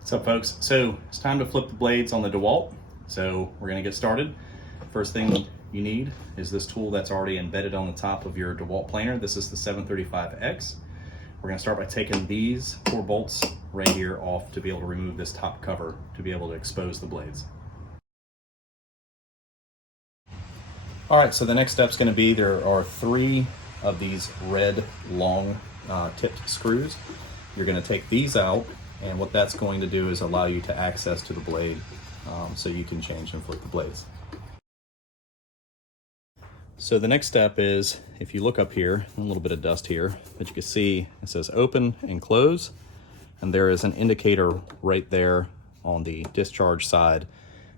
What's up, folks? So it's time to flip the blades on the DeWalt. So we're gonna get started. First thing you need is this tool that's already embedded on the top of your DeWalt planer. This is the 735X. We're gonna start by taking these 4 bolts right here off to be able to remove this top cover to be able to expose the blades. All right, so the next step is gonna be there are 3 of these red long tipped screws. You're gonna take these out, and what that's going to do is allow you to access to the blade so you can change and flip the blades. So the next step is, if you look up here, a little bit of dust here, but you can see it says open and close, and there is an indicator right there on the discharge side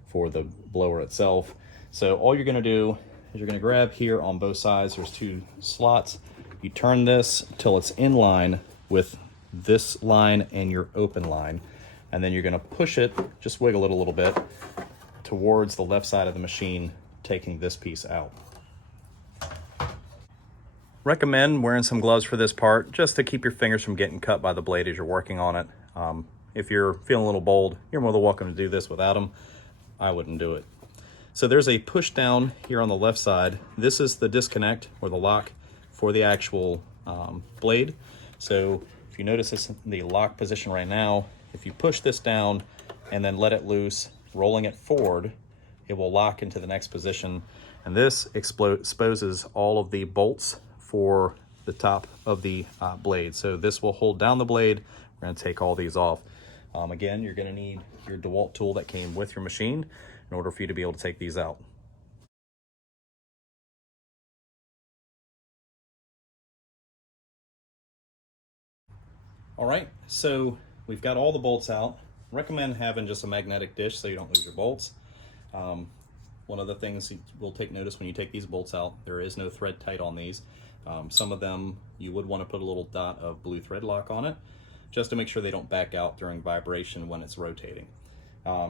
for the blower itself. So all you're gonna do is you're gonna grab here on both sides, there's 2 slots. You turn this till it's in line with this line and your open line, and then you're gonna push it, just wiggle it a little bit, towards the left side of the machine, taking this piece out. Recommend wearing some gloves for this part, just to keep your fingers from getting cut by the blade as you're working on it. If you're feeling a little bold, you're more than welcome to do this without them. I wouldn't do it. So there's a push down here on the left side. This is the disconnect or the lock for the actual blade. So if you notice this in the lock position right now, if you push this down and then let it loose, rolling it forward, it will lock into the next position. And this exposes all of the bolts for the top of the blade. So this will hold down the blade. We're gonna take all these off. Again, you're gonna need your DeWalt tool that came with your machine in order for you to be able to take these out. All right, so we've got all the bolts out. Recommend having just a magnetic dish so you don't lose your bolts. One of the things you will take notice when you take these bolts out, there is no thread tight on these. Some of them you would want to put a little dot of blue thread lock on it, just to make sure they don't back out during vibration when it's rotating.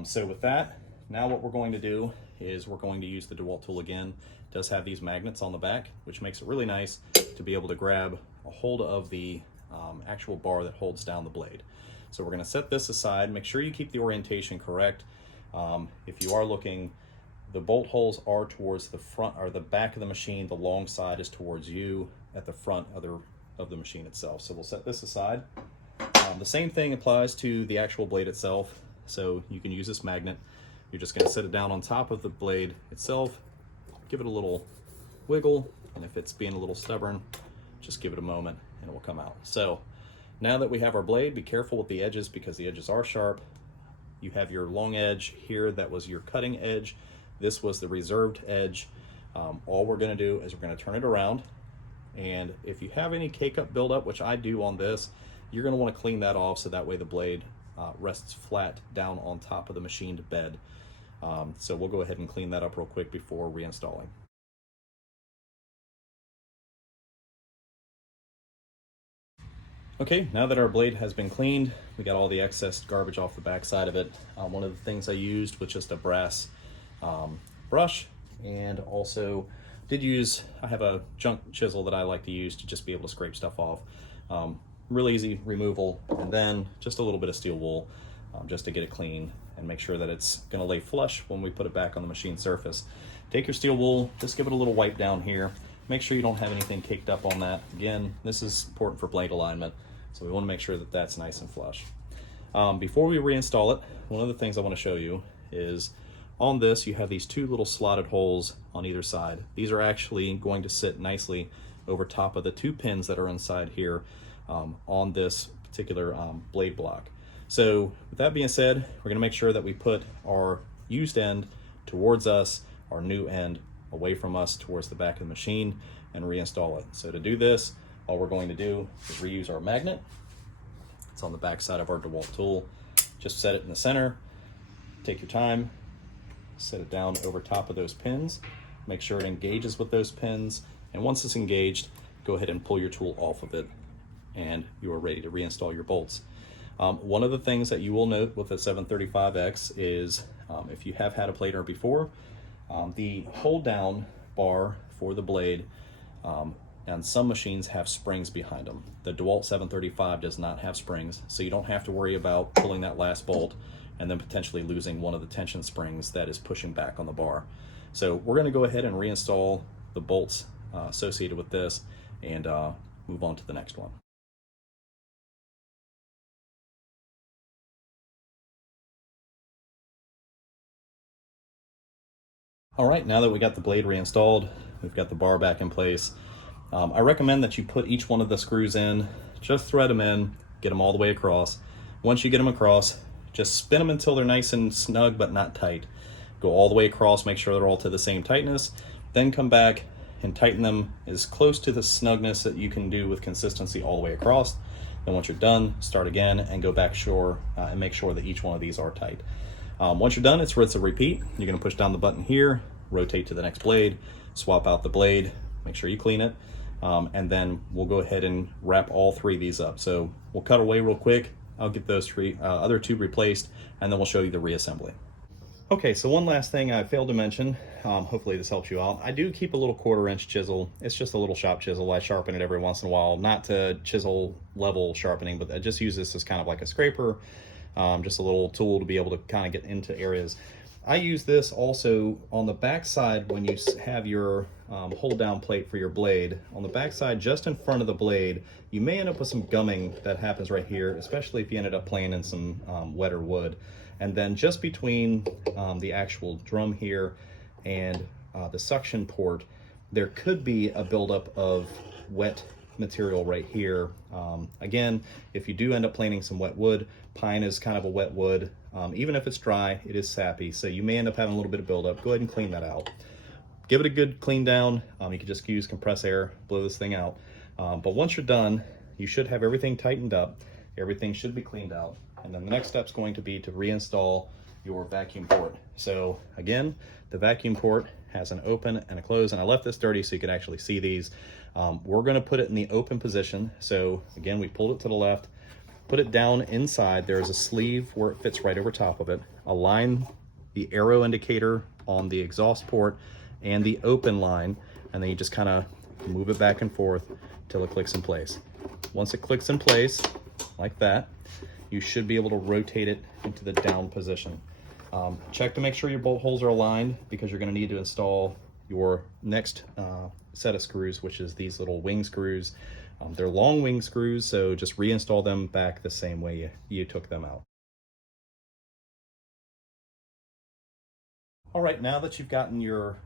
So with that, now what we're going to do is we're going to use the DeWalt tool again. It does have these magnets on the back, which makes it really nice to be able to grab a hold of the actual bar that holds down the blade. So we're going to set this aside. Make sure you keep the orientation correct. If you are looking, the bolt holes are towards the front or the back of the machine. The long side is towards you at the front of the machine itself. So we'll set this aside. The same thing applies to the actual blade itself. So you can use this magnet. You're just going to set it down on top of the blade itself, give it a little wiggle, and if it's being a little stubborn, just give it a moment and it will come out. So now that we have our blade, be careful with the edges because the edges are sharp. You have your long edge here, that was your cutting edge. This was the reserved edge. All we're gonna do is we're gonna turn it around, and if you have any cake-up buildup, which I do on this, you're gonna wanna clean that off so that way the blade rests flat down on top of the machined bed. So we'll go ahead and clean that up real quick before reinstalling. Okay, now that our blade has been cleaned, we got all the excess garbage off the back side of it. One of the things I used was just a brass brush, and also I have a junk chisel that I like to use to just be able to scrape stuff off. Real easy removal, and then just a little bit of steel wool just to get it clean and make sure that it's gonna lay flush when we put it back on the machine surface. Take your steel wool, just give it a little wipe down here. Make sure you don't have anything caked up on that. Again, this is important for blade alignment, so we want to make sure that that's nice and flush. Before we reinstall it, one of the things I want to show you is on this you have these 2 little slotted holes on either side. These are actually going to sit nicely over top of the 2 pins that are inside here on this particular blade block. So with that being said, we're going to make sure that we put our used end towards us, our new end away from us towards the back of the machine, and reinstall it. So to do this, all we're going to do is reuse our magnet. It's on the back side of our DeWalt tool. Just set it in the center, take your time, set it down over top of those pins, make sure it engages with those pins, and once it's engaged, go ahead and pull your tool off of it, and you are ready to reinstall your bolts. One of the things that you will note with the 735X is if you have had a planer before, the hold down bar for the blade and some machines have springs behind them. The DeWalt 735 does not have springs, so you don't have to worry about pulling that last bolt and then potentially losing one of the tension springs that is pushing back on the bar. So we're going to go ahead and reinstall the bolts associated with this and move on to the next one. All right, now that we got the blade reinstalled, we've got the bar back in place. I recommend that you put each one of the screws in, just thread them in, get them all the way across. Once you get them across, just spin them until they're nice and snug but not tight. Go all the way across, make sure they're all to the same tightness, then come back and tighten them as close to the snugness that you can do with consistency all the way across. Then once you're done, start again and go back and make sure that each one of these are tight. Once you're done, it's rinse and repeat. You're going to push down the button here, rotate to the next blade, swap out the blade, make sure you clean it, and then we'll go ahead and wrap all three of these up. So we'll cut away real quick. I'll get those other two replaced, and then we'll show you the reassembly. Okay, so one last thing I failed to mention, hopefully this helps you out. I do keep a little 1/4-inch chisel. It's just a little shop chisel. I sharpen it every once in a while, not to chisel level sharpening, but I just use this as kind of like a scraper, just a little tool to be able to kind of get into areas. I use this also on the back side when you have your hold down plate for your blade. On the back side, just in front of the blade, you may end up with some gumming that happens right here, especially if you ended up playing in some wetter wood. And then just between the actual drum here and the suction port, there could be a buildup of wet material right here. Again, if you do end up planing some wet wood, pine is kind of a wet wood. Even if it's dry, it is sappy, so you may end up having a little bit of buildup. Go ahead and clean that out. Give it a good clean down. You can just use compressed air, blow this thing out. But once you're done, you should have everything tightened up. Everything should be cleaned out. And then the next step is going to be to reinstall your vacuum port. So again, the vacuum port has an open and a close, and I left this dirty so you can actually see these. We're going to put it in the open position. So again, we pulled it to the left, put it down inside. There's a sleeve where it fits right over top of it. Align the arrow indicator on the exhaust port and the open line, and then you just kind of move it back and forth till it clicks in place. Once it clicks in place like that, you should be able to rotate it into the down position. Check to make sure your bolt holes are aligned, because you're going to need to install your next set of screws, which is these little wing screws. They're long wing screws, so just reinstall them back the same way you took them out. All right, now that you've gotten your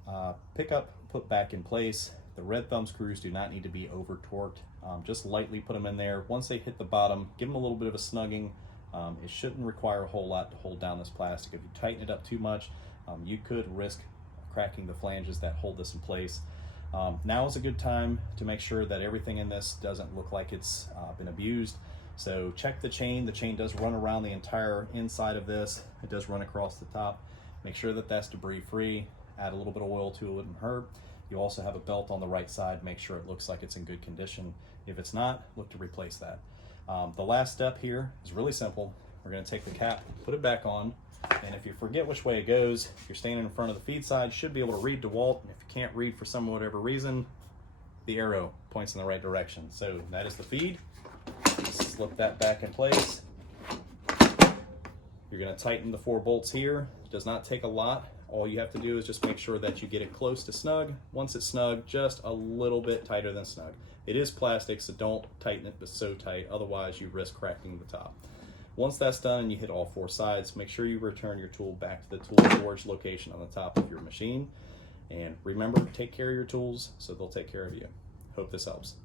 pickup put back in place, the red thumb screws do not need to be over torqued. Just lightly put them in there. Once they hit the bottom, give them a little bit of a snugging. It shouldn't require a whole lot to hold down this plastic. If you tighten it up too much, you could risk cracking the flanges that hold this in place. Now is a good time to make sure that everything in this doesn't look like it's been abused. So check the chain. The chain does run around the entire inside of this. It does run across the top. Make sure that that's debris free. Add a little bit of oil to it, wouldn't hurt. You also have a belt on the right side. Make sure it looks like it's in good condition. If it's not, look to replace that. The last step here is really simple. We're going to take the cap, put it back on, and if you forget which way it goes, if you're standing in front of the feed side, you should be able to read DeWalt. And if you can't read for some whatever reason, the arrow points in the right direction. So that is the feed. Slip that back in place. You're going to tighten the 4 bolts here. It does not take a lot. All you have to do is just make sure that you get it close to snug. Once it's snug, just a little bit tighter than snug. It is plastic, so don't tighten it but so tight, otherwise you risk cracking the top. Once that's done and you hit all 4 sides, make sure you return your tool back to the tool storage location on the top of your machine. And remember, take care of your tools so they'll take care of you. Hope this helps.